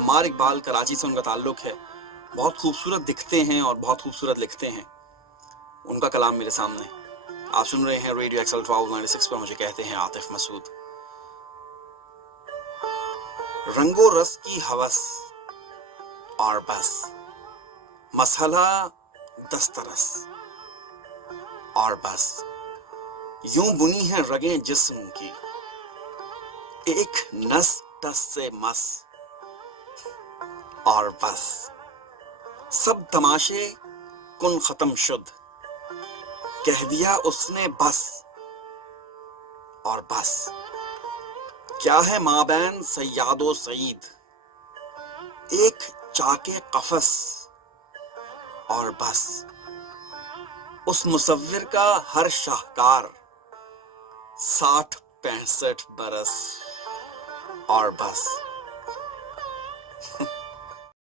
अम्मार इकबाल, कराची से उनका ताल्लुक है। बहुत खूबसूरत दिखते हैं और बहुत खूबसूरत लिखते हैं। उनका कलाम मेरे सामने। आप सुन रहे हैं रेडियो एक्सल 1296 पर। मुझे कहते हैं आतिफ मसूद। रंगो रस की हवस और बस, मसला दस्तरस और बस, यूं बुनी है रगें जिस्म की, एक नस टस से मस और बस, सब तमाशे कुन खत्म शुद, कह दिया उसने बस और बस। क्या है माबैन सैयादो सईद, एक चाके कफस और बस, उस मुसव्विर का हर शाहकार 60-65 बरस और बस।